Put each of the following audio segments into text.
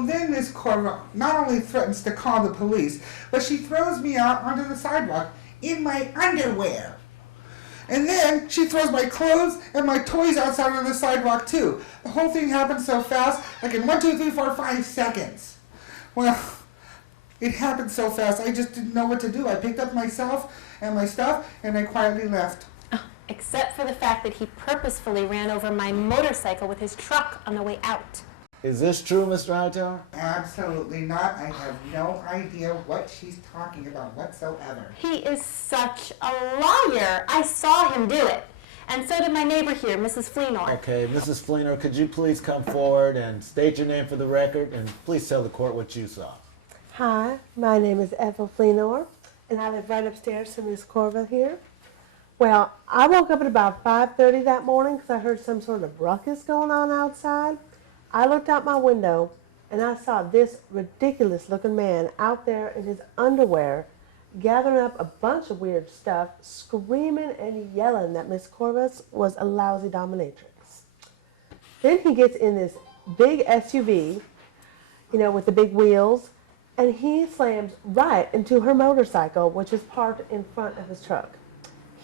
Well, then Miss Corva not only threatens to call the police, but she throws me out onto the sidewalk in my underwear. And then she throws my clothes and my toys outside on the sidewalk too. The whole thing happened so fast, like in 1, 2, 3, 4, 5 seconds. Well, it happened so fast, I just didn't know what to do. I picked up myself and my stuff, and I quietly left. Except for the fact that he purposefully ran over my motorcycle with his truck on the way out. Is this true, Mr. Hightower? Absolutely not. I have no idea what she's talking about whatsoever. He is such a liar. I saw him do it. And so did my neighbor here, Mrs. Fleenor. Okay, Mrs. Fleenor, could you please come forward and state your name for the record, and please tell the court what you saw. Hi, my name is Ethel Fleenor, and I live right upstairs from Miss Corva here. Well, I woke up at about 5:30 that morning because I heard some sort of ruckus going on outside. I looked out my window, and I saw this ridiculous-looking man out there in his underwear gathering up a bunch of weird stuff, screaming and yelling that Miss Corva was a lousy dominatrix. Then he gets in this big SUV, with the big wheels, and he slams right into her motorcycle, which is parked in front of his truck.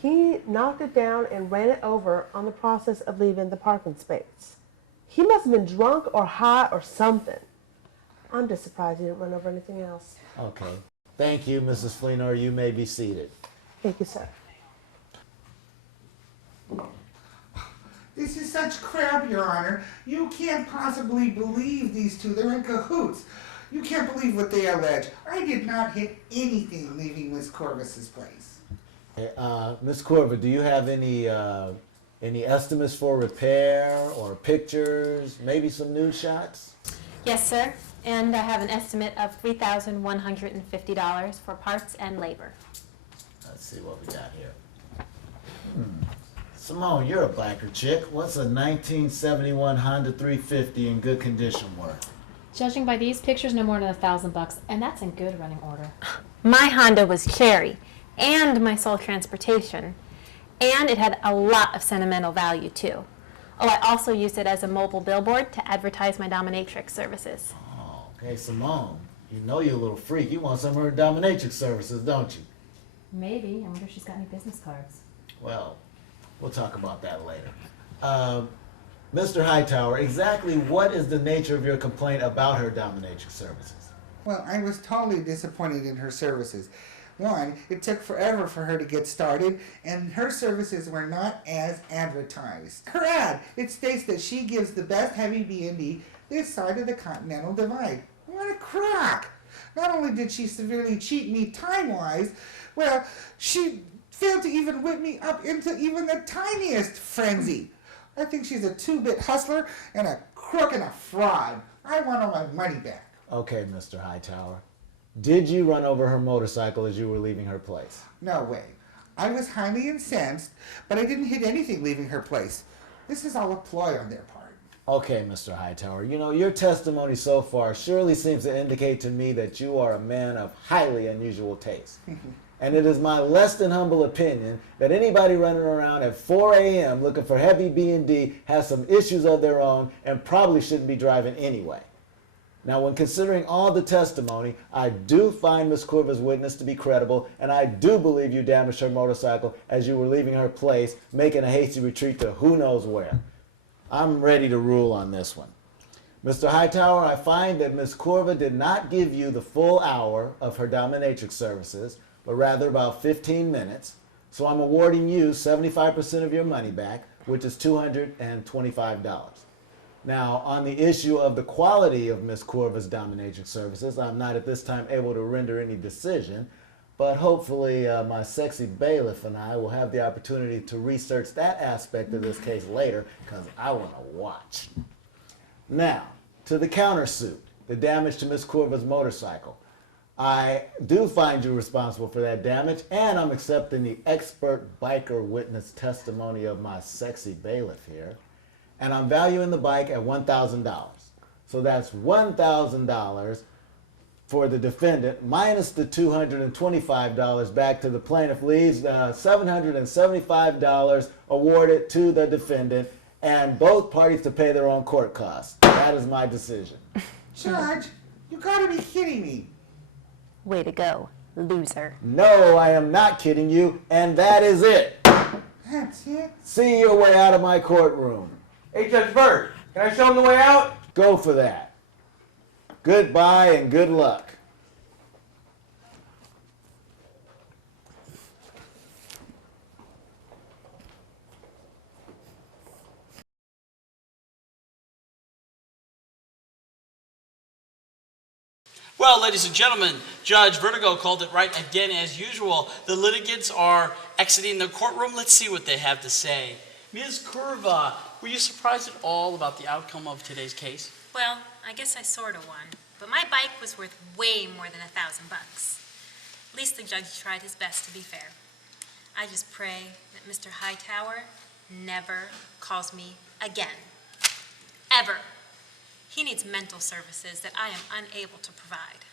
He knocked it down and ran it over on the process of leaving the parking space. He must have been drunk or high or something. I'm just surprised he didn't run over anything else. Okay. Thank you, Mrs. Fleenor. You may be seated. Thank you, sir. This is such crap, Your Honor. You can't possibly believe these two. They're in cahoots. You can't believe what they allege. I did not hit anything leaving Miss Corvus's place. Okay, Ms. Corva, do you have any estimates for repair or pictures, maybe some nude shots? Yes, sir. And I have an estimate of $3,150 for parts and labor. Let's see what we got here. Simone, you're a biker chick. What's a 1971 Honda 350 in good condition worth? Judging by these pictures, no more than $1,000, and that's in good running order. My Honda was cherry and my sole transportation, and it had a lot of sentimental value too. Oh, I also used it as a mobile billboard to advertise my dominatrix services. Oh, okay, Simone. You know you're a little freak. You want some of her dominatrix services, don't you? Maybe. I wonder if she's got any business cards. Well, we'll talk about that later. Mr. Hightower, exactly what is the nature of your complaint about her dominatrix services? Well, I was totally disappointed in her services. One, it took forever for her to get started, and her services were not as advertised. Her ad, it states that she gives the best heavy B&D this side of the Continental Divide. What a crock! Not only did she severely cheat me time-wise, well, she failed to even whip me up into even the tiniest frenzy. I think she's a two-bit hustler and a crook and a fraud. I want all my money back. Okay, Mr. Hightower. Did you run over her motorcycle as you were leaving her place? No way. I was highly incensed, but I didn't hit anything leaving her place. This is all a ploy on their part. Okay, Mr. Hightower. Your testimony so far surely seems to indicate to me that you are a man of highly unusual taste. And it is my less than humble opinion that anybody running around at 4 a.m. looking for heavy B&D has some issues of their own and probably shouldn't be driving anyway. Now, when considering all the testimony, I do find Ms. Corva's witness to be credible, and I do believe you damaged her motorcycle as you were leaving her place, making a hasty retreat to who knows where. I'm ready to rule on this one. Mr. Hightower, I find that Ms. Corva did not give you the full hour of her dominatrix services, but rather about 15 minutes, so I'm awarding you 75% of your money back, which is $225. Now, on the issue of the quality of Ms. Corva's dominatrix services, I'm not at this time able to render any decision, but hopefully my sexy bailiff and I will have the opportunity to research that aspect of this case later, because I want to watch. Now, to the countersuit, the damage to Ms. Corva's motorcycle. I do find you responsible for that damage, and I'm accepting the expert biker witness testimony of my sexy bailiff here. And I'm valuing the bike at $1,000. So that's $1,000 for the defendant minus the $225 back to the plaintiff, leaves $775 awarded to the defendant, and both parties to pay their own court costs. That is my decision. Judge, you gotta be kidding me. Way to go, loser. No, I am not kidding you, and that is it. That's it? See your way out of my courtroom. Hey, Judge Bird, can I show him the way out? Go for that. Goodbye and good luck. Well, ladies and gentlemen, Judge Vertigo called it right again as usual. The litigants are exiting the courtroom. Let's see what they have to say. Ms. Curva, were you surprised at all about the outcome of today's case? Well, I guess I sorta won, but my bike was worth way more than $1,000. At least the judge tried his best to be fair. I just pray that Mr. Hightower never calls me again. Ever. He needs mental services that I am unable to provide.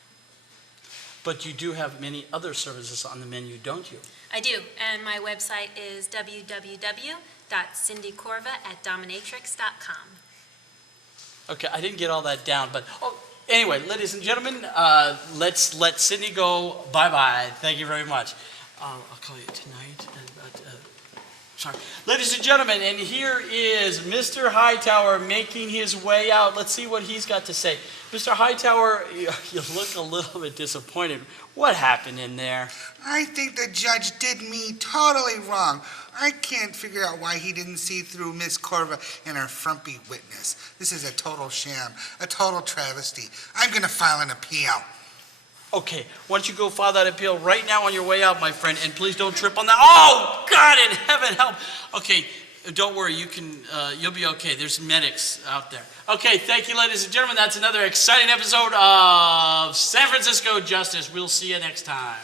But you do have many other services on the menu, don't you? I do, and my website is www.cindycorva@dominatrix.com. Okay, I didn't get all that down, but anyway, ladies and gentlemen, let's let Cindy go. Bye-bye. Thank you very much. I'll call you tonight. Sorry. Ladies and gentlemen, and here is Mr. Hightower making his way out. Let's see what he's got to say. Mr. Hightower, you look a little bit disappointed. What happened in there? I think the judge did me totally wrong. I can't figure out why he didn't see through Miss Corva and her frumpy witness. This is a total sham, a total travesty. I'm going to file an appeal. Okay, why don't you go file that appeal right now on your way out, my friend, and please don't trip on that. Oh, God in heaven, help. Okay, don't worry, you'll be okay. There's medics out there. Okay, thank you, ladies and gentlemen. That's another exciting episode of San Francisco Justice. We'll see you next time.